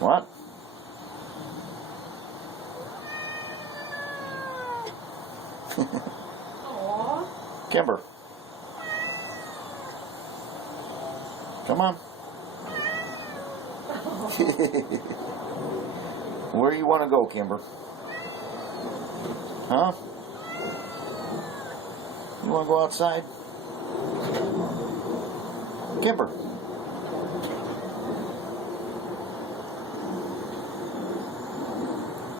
What? Aww. Kimber. Come on. Where do you want to go, Kimber? Huh? You want to go outside? Kimber.